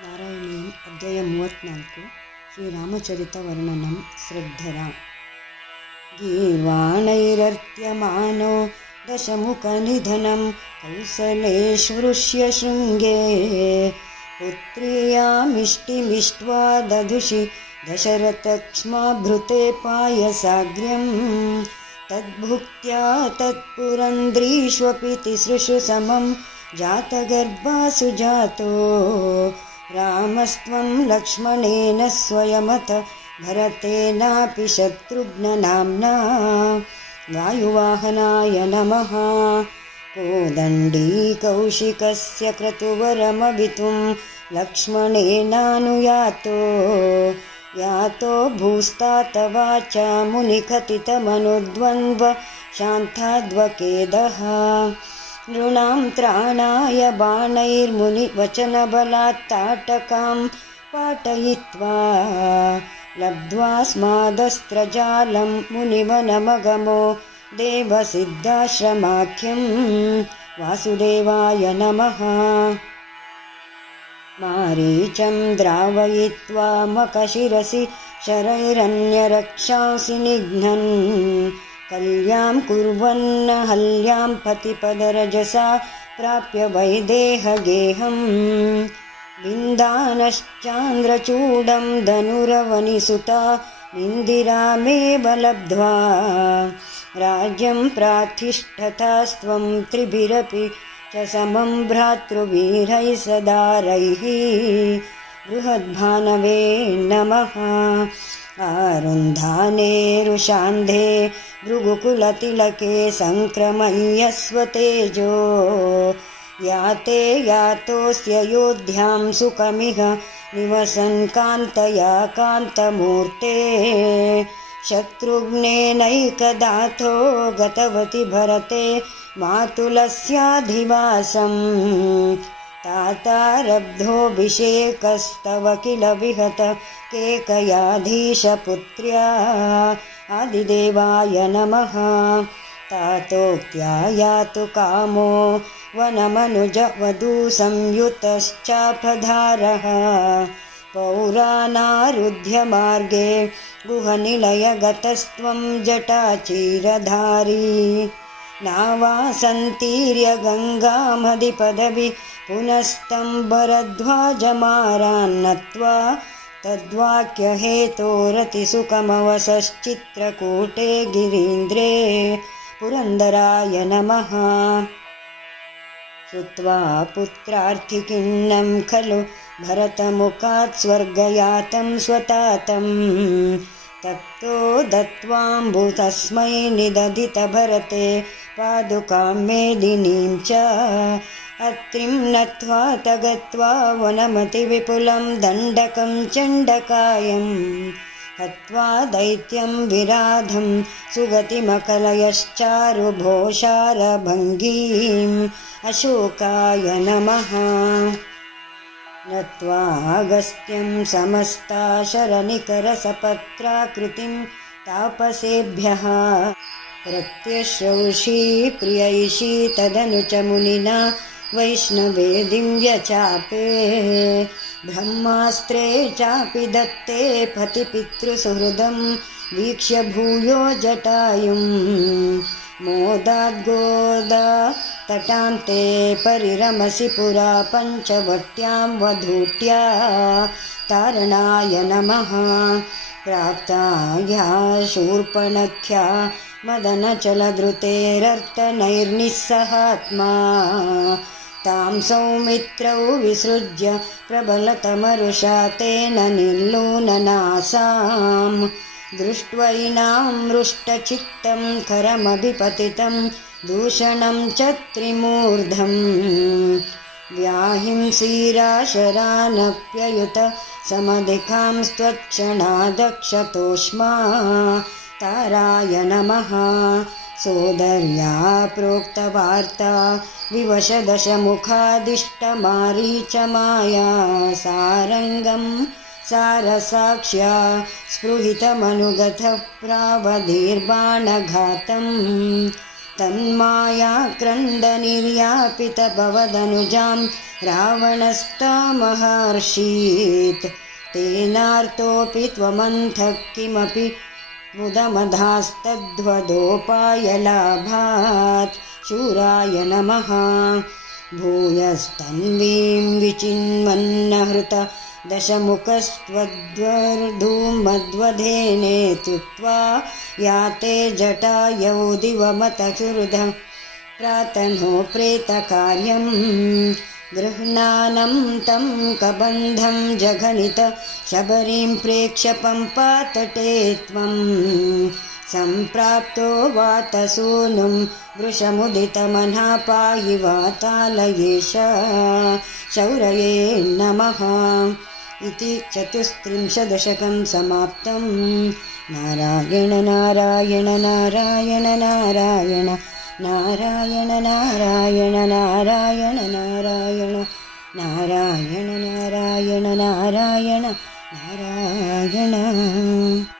ನಾರಾಯಣೀಯಂ ಅಧ್ಯಾಯ 34 ಶ್ರೀರಾಮಚರಿತವರ್ಣನಂ ಶ್ರದ್ಧರ ಗೀರ್ವಾಣೈರರ್ತ್ಯಮಾನೋ ದಶಮುಖನಿಧನಂ ಕೌಸಲೇಶ್ವೃಷ್ಯ ಶೃಂಗೇ ಪುತ್ರ್ಯಾಮಿಷ್ಟಿಮಿಷ್ಟ್ವಾ ದದುಷಿ ದಶರಥಕ್ಷ್ಮಾಭೃತೆ ಪಾಯಸಾಗ್ರ್ಯಂ ತದ್ಭುಕ್ತ್ಯಾ ತತ್ಪುರಂದ್ರೀಷ್ವಪಿ ತಿಸೃಷು ಸಮಂ ಜಾತಗರ್ಭಾಸು ಜಾತೋ ರಾಮಸ್ತ್ವಂ ಲಕ್ಷ್ಮಣೇನ ಸ್ವಯಮಥ ಭರತೇನಾಪಿ ಶತ್ರುಘ್ನನಾಮ್ನಾ ವಾಯುವಾಹನಾಯ ನಮಃ ಕೋದಂಡೀ ಕೌಶಿಕಸ್ಯ ಕ್ರತುವರಮಭಿತುಂ ಲಕ್ಷ್ಮಣೇನಾನುಯಾತೋ ಯಾತೋ ಭೂಸ್ತಾತ ವಾಚಾ ಮುನಿಕಥಿತಮನುದ್ವಂದ್ವ ಶಾಂತಾದ್ವಕೇದಃ ನೃಣಾಂ ತ್ರಾಣಾಯ ಬಾಣೈರ್ಮುನಿವಚನಬಲಾತ್ ತಾಟಕಾಂ ಪಾಟಯಿತ್ವಾ ಲಬ್ಧ್ವಾ ಸ್ಮಾದಸ್ತ್ರಜಾಲಂ ಮುನಿವನಮಗಮೋ ದೇವಸಿದ್ಧಾಶ್ರಮಾಖ್ಯಂ ವಾಸುದೇವಾಯ ನಮಃ ಮಾರೀಚಂ ದ್ರಾವಯಿತ್ವಾ ಮಖಶಿರಸಿ ಶರೈರನ್ಯರಕ್ಷಾಂಸಿ ನಿಘ್ನನ್ ಕಲ್ಯಾಂ ಕುರ್ವನ್ನ ಹಲ್ಯಾಂ ಪತಿಪದರಜಸಾ ಪ್ರಾಪ್ಯ ವೈದೇಹಗೇಹಂ ವಿಂದಾನಶ್ಚಾಂದ್ರಚೂಡಂ ಧನುರವನಿಸುತಾ ಇಂದಿರಾಮೇವ ಲಬ್ಧ್ವಾ ರಾಜ್ಯಂ ಪ್ರಾತಿಷ್ಠತಾಸ್ತ್ವಂ ತ್ರಿಭಿರಪಿ ಚ ಸಮಂ ಭ್ರಾತೃವೀರೈಃ ಸದಾರೈಃ ಬೃಹದ್ಭಾನವೇ ನಮಃ ಆರುಂಧಾನೇರುಷಾಂಧೇ ಭೃಗುಕುಲತಿಲಕೆ ಸಂಕ್ರಮಯ್ಯಸ್ವತೇಜೋ ಯಾತೆ ಯಾತೋಸ್ಯಯೋಧ್ಯಾಂ ಸುಖಮಿಹ ನಿವಸನ್ ಕಾಂತಯಾ ಕಾಂತಮೂರ್ತೆ ಶತ್ರುಘ್ನೇನೈಕದಾಥೋ ಗತವತಿ ಭರತೆ ಮಾತುಲಸ್ಯಾಧಿವಾಸಂ ತಾತಾರಬ್ಧೋಭಿಷೇಕಸ್ತವ ಕಿಲ ವಿಹತ ಕೇಕಯಾಧೀಶಪುತ್ರ್ಯಾ ಆದಿದೇವಾಯ ನಮಃ ತಾತೋಕ್ತ್ಯಾ ಯಾತು ಕಾಮೋ ವನಮನುಜವಧೂ ಸಂಯುತಶ್ಚಾಪಧಾರಃ ಪೌರಾನಾರುಧ್ಯ ಮಾರ್ಗೇ ಗುಹನಿಲಯಗತಸ್ತ್ವಂ ಜಟಾಚೀರಧಾರಿ ನಾವಾಸಂತೀರ್ಯ ಗಂಗಾಮಧಿಪದವಿ ಪುನಸ್ತಂ ಭರದ್ವಾಜಮಾರಾನ್ನತ್ವಾ ತದ್ವಾಕ್ಯಹೇತೋರತಿಸುಖಮವಸಶ್ಚಿತ್ರಕೂಟೇ ಗಿರೀಂದ್ರೇ ಪುರಂದರಾಯ ನಮಃ श्रुत्वा पुत्रार्थिकिन्नं खलु भरतमुखात् स्वर्गयातं स्वतातं तप्तो दत्त्वाम्बुतस्मै निदधित भरते पादुकां मेदिनीं च अत्रिं नत्वा तगत्वा वनमतिविपुलं दण्डकं चण्डकायं हत्वा दैत्यं विराधं सुगतिमकलयश्चारुभोषारभङ्गीम् अशोकाय नमः नत्वागस्त्यं समस्ताशरनिकरसपत्राकृतिं तापसेभ्यः प्रत्यश्रौषी प्रियैषी तदनु च मुनिना वैष्णवेदिं व्यचापे ब्रह्मास्त्रे चापि दत्ते पतिपितृसुहृदं वीक्ष्य भूयो जटायुं मोदाद्गोदा तटान्ते परिरमसि पुरा पञ्चवट्यां वधूट्या तारणाय नमः प्राप्ताया शूर्पणख्या मदनचलधृतेरर्तनैर्निस्सहात्मा तां सौमित्रौ विसृज्य प्रबलतमरुषा तेन निर्लूननासां दृष्ट्वैनां मृष्टचित्तं करमभिपतितं दूषणं च त्रिमूर्धं व्याहिंसीराशरानप्ययुत समधिकां स्त्वत्क्षणादक्षतोष्मा ताराय नमः सोदर्या प्रोक्तवार्ता विवशदशमुखादिष्टमारीचमाया सारङ्गं सारसाक्ष्या स्पृहितमनुगतप्रावधीर्बाणघातं तन्मायाक्रन्दनिर्यापितभवदनुजां रावणस्तामहर्षीत् तेनार्तोऽपि त्वमन्थः किमपि मुदमधास्तद्वदोपायलाभात् शूराय नमः भूयस्तन्वीं विचिन्वन्नहृत दशमुखस्त्वद्वधूमध्वधेने तुत्वा याते जटायौ दिवमतसुहृद प्रातनो प्रेतकार्यं गृह्णानं तं कबन्धं जघनित शबरीं प्रेक्ष्य पम्पातटे त्वं सम्प्राप्तो वातसूनुं वृषमुदितमनः पायि वातालयेश शौरये नमः इति 34 समाप्तं। नारायण नारायण नारायण नारायण नारायण नारायण नारायण नारायण नारायण नारायण नारायण नारायण।